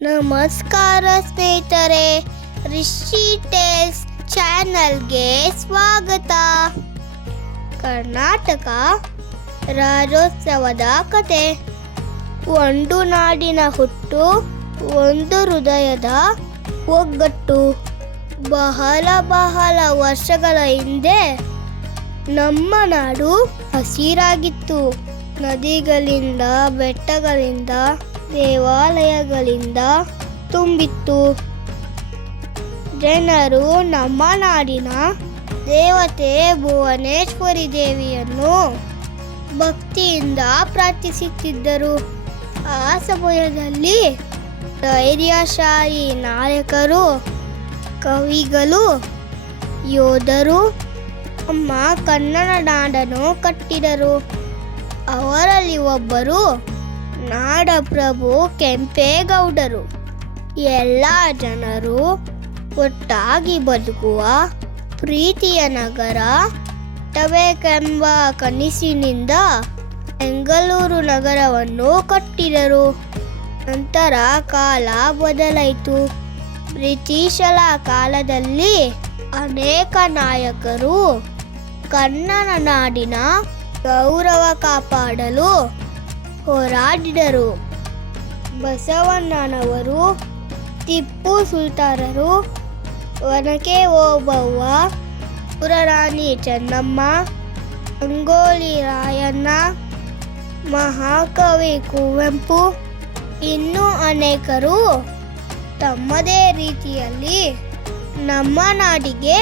ನಮಸ್ಕಾರ ಸ್ನೇಹಿತರೆ, ರಿಷಿ ಟೇಲ್ಸ್ ಚಾನಲ್ಗೆ ಸ್ವಾಗತ. ಕರ್ನಾಟಕ ರಾಜ್ಯೋತ್ಸವದ ಕತೆ. ಒಂದು ನಾಡಿನ ಹುಟ್ಟು, ಒಂದು ಹೃದಯದ ಒಗ್ಗಟ್ಟು. ಬಹಳ ಬಹಳ ವರ್ಷಗಳ ಹಿಂದೆ ನಮ್ಮ ನಾಡು ಹಸಿರಾಗಿತ್ತು. ನದಿಗಳಿಂದ ಬೆಟ್ಟಗಳಿಂದ ದೇವಾಲಯಗಳಿಂದ ತುಂಬಿತ್ತು. ಜನರು ನಮ್ಮ ನಾಡಿನ ದೇವತೆ ಭುವನೇಶ್ವರಿ ದೇವಿಯನ್ನು ಭಕ್ತಿಯಿಂದ ಪ್ರಾರ್ಥಿಸುತ್ತಿದ್ದರು. ಆ ಸಮಯದಲ್ಲಿ ಧೈರ್ಯಶಾಲಿ ನಾಯಕರು, ಕವಿಗಳು, ಯೋಧರು ನಮ್ಮ ಕನ್ನಡ ನಾಡನ್ನು ಕಟ್ಟಿದರು. ಅವರಲ್ಲಿ ಒಬ್ಬರು ನಾಡಪ್ರಭು ಕೆಂಪೇಗೌಡರು. ಎಲ್ಲ ಜನರು ಒಟ್ಟಾಗಿ ಬದುಕುವ ಪ್ರೀತಿಯ ನಗರ ಕಟ್ಟಬೇಕೆಂಬ ಕನಸಿನಿಂದ ಬೆಂಗಳೂರು ನಗರವನ್ನು ಕಟ್ಟಿದರು. ನಂತರ ಕಾಲ ಬದಲಾಯಿತು. ಬ್ರಿಟಿಷರ ಕಾಲದಲ್ಲಿ ಅನೇಕ ನಾಯಕರು ಕನ್ನಡ ನಾಡಿನ ಗೌರವ ಕಾಪಾಡಲು ಹೋರಾಡಿದರು. ಬಸವಣ್ಣನವರು, ಟಿಪ್ಪು ಸುಲ್ತಾನರು, ಒನಕೆ ಓಬವ್ವ, ಪುರರಾಣಿ ಚೆನ್ನಮ್ಮ ಅಂಗೋಲಿ ರಾಯಣ್ಣ, ಮಹಾಕವಿ ಕುವೆಂಪು ಇನ್ನೂ ಅನೇಕರು ತಮ್ಮದೇ ರೀತಿಯಲ್ಲಿ ನಮ್ಮ ನಾಡಿಗೆ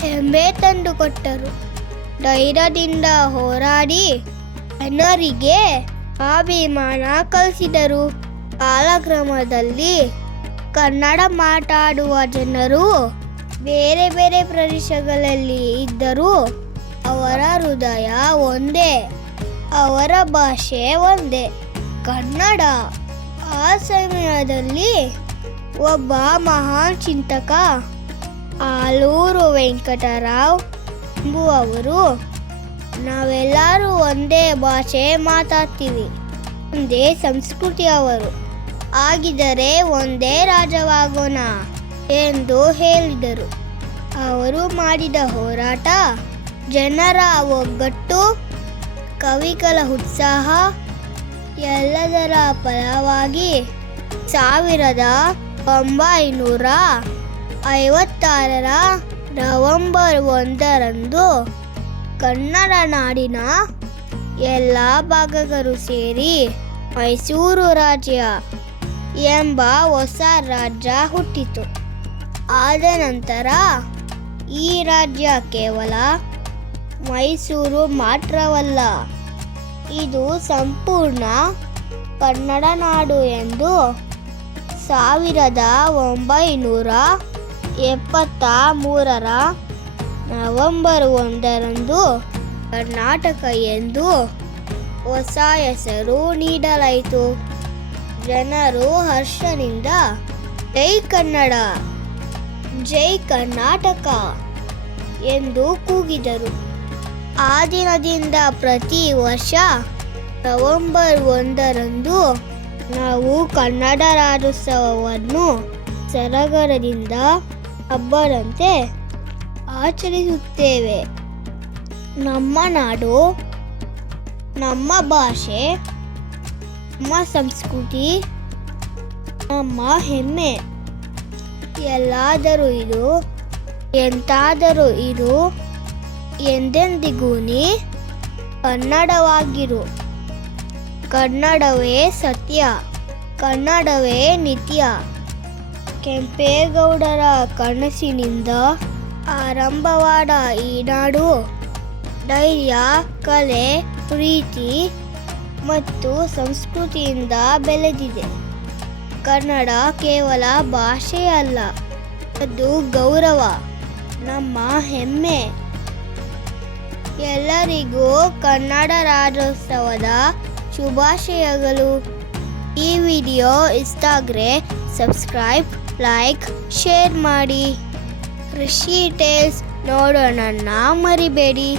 ಹೆಮ್ಮೆ ತಂದುಕೊಟ್ಟರು. ಧೈರ್ಯದಿಂದ ಹೋರಾಡಿ ಜನರಿಗೆ ಅಭಿಮಾನ ಕಲಿಸಿದರು. ಕಾಲಕ್ರಮದಲ್ಲಿ ಕನ್ನಡ ಮಾತಾಡುವ ಜನರು ಬೇರೆ ಬೇರೆ ಪ್ರದೇಶಗಳಲ್ಲಿ ಇದ್ದರೂ ಅವರ ಹೃದಯ ಒಂದೇ, ಅವರ ಭಾಷೆ ಒಂದೇ. ಕನ್ನಡ ಆ ಸಮಯದಲ್ಲಿ ಒಬ್ಬ ಮಹಾನ್ ಚಿಂತಕ ಆಲೂರು ವೆಂಕಟರಾವ್ ಎಂಬುವವರು ನಾವೆಲ್ಲರೂ ಒಂದೇ ಭಾಷೆ ಮಾತಾಡ್ತೀವಿ. ಒಂದೇ ಸಂಸ್ಕೃತಿಯವರು ಆಗಿದರೆ ಒಂದೇ ರಾಜವಾಗೋಣ ಎಂದು ಹೇಳಿದರು. ಅವರು ಮಾಡಿದ ಹೋರಾಟ, ಜನರ ಒಗ್ಗಟ್ಟು ಕವಿಗಳ ಉತ್ಸಾಹ, ಎಲ್ಲದರ ಫಲವಾಗಿ ಸಾವಿರದ ಒಂಬೈನೂರ ಐವತ್ತಾರರ ನವಂಬರ್ ಒಂದರಂದು ಕನ್ನಡ ನಾಡಿನ ಎಲ್ಲ ಭಾಗಗಳು ಸೇರಿ ಮೈಸೂರು ರಾಜ್ಯ ಎಂಬ ಹೊಸ ರಾಜ್ಯ ಹುಟ್ಟಿತು. ಆದ ನಂತರ ಈ ರಾಜ್ಯ ಕೇವಲ ಮೈಸೂರು ಮಾತ್ರವಲ್ಲ, ಇದು ಸಂಪೂರ್ಣ ಕನ್ನಡ ನಾಡು ಎಂದು ಸಾವಿರದ ಒಂಬೈನೂರ ಎಪ್ಪತ್ತ ಮೂರರ ನವೆಂಬರ್ ಒಂದರಂದು ಕರ್ನಾಟಕ ಎಂದು ಹೊಸ ಹೆಸರು ನೀಡಲಾಯಿತು. ಜನರು ಹರ್ಷನಿಂದ ಜೈ ಕನ್ನಡ, ಜೈ ಕರ್ನಾಟಕ ಎಂದು ಕೂಗಿದರು. ಆ ದಿನದಿಂದ ಪ್ರತಿ ವರ್ಷ ನವೆಂಬರ್ ಒಂದರಂದು ನಾವು ಕನ್ನಡ ರಾಜ್ಯೋತ್ಸವವನ್ನು ಸರಗರದಿಂದ ಹಬ್ಬದಂತೆ ಆಚರಿಸುತ್ತೇವೆ. ನಮ್ಮ ನಾಡು, ನಮ್ಮ ಭಾಷೆ, ನಮ್ಮ ಸಂಸ್ಕೃತಿ, ನಮ್ಮ ಹೆಮ್ಮೆ. ಎಲ್ಲಾದರೂ ಇದು ಎಂತಾದರೂ ಇದು ಎಂದೆಂದಿಗೂ ನೀ ಕನ್ನಡವಾಗಿರು. ಕನ್ನಡವೇ ಸತ್ಯ, ಕನ್ನಡವೇ ನಿತ್ಯ. ಕೆಂಪೇಗೌಡರ ಕನಸಿನಿಂದ ಆರಂಭವಾದ ಈ ನಾಡು ಧೈರ್ಯ, ಕಲೆ, ಪ್ರೀತಿ ಮತ್ತು ಸಂಸ್ಕೃತಿಯಿಂದ ಬೆಳೆದಿದೆ. ಕನ್ನಡ ಕೇವಲ ಭಾಷೆಯಲ್ಲ ಅದು ಗೌರವ, ನಮ್ಮ ಹೆಮ್ಮೆ. ಎಲ್ಲರಿಗೂ ಕನ್ನಡ ರಾಜ್ಯೋತ್ಸವದ ಶುಭಾಶಯಗಳು. ಈ ವಿಡಿಯೋ ಇಷ್ಟ ಸಬ್ಸ್ಕ್ರೈಬ್, ಲೈಕ್, ಶೇರ್ ಮಾಡಿ. ಋಷಿ ಟೇಲ್ಸ್ ನೋಡೋಣ. ಮರಿಬೇಡಿ.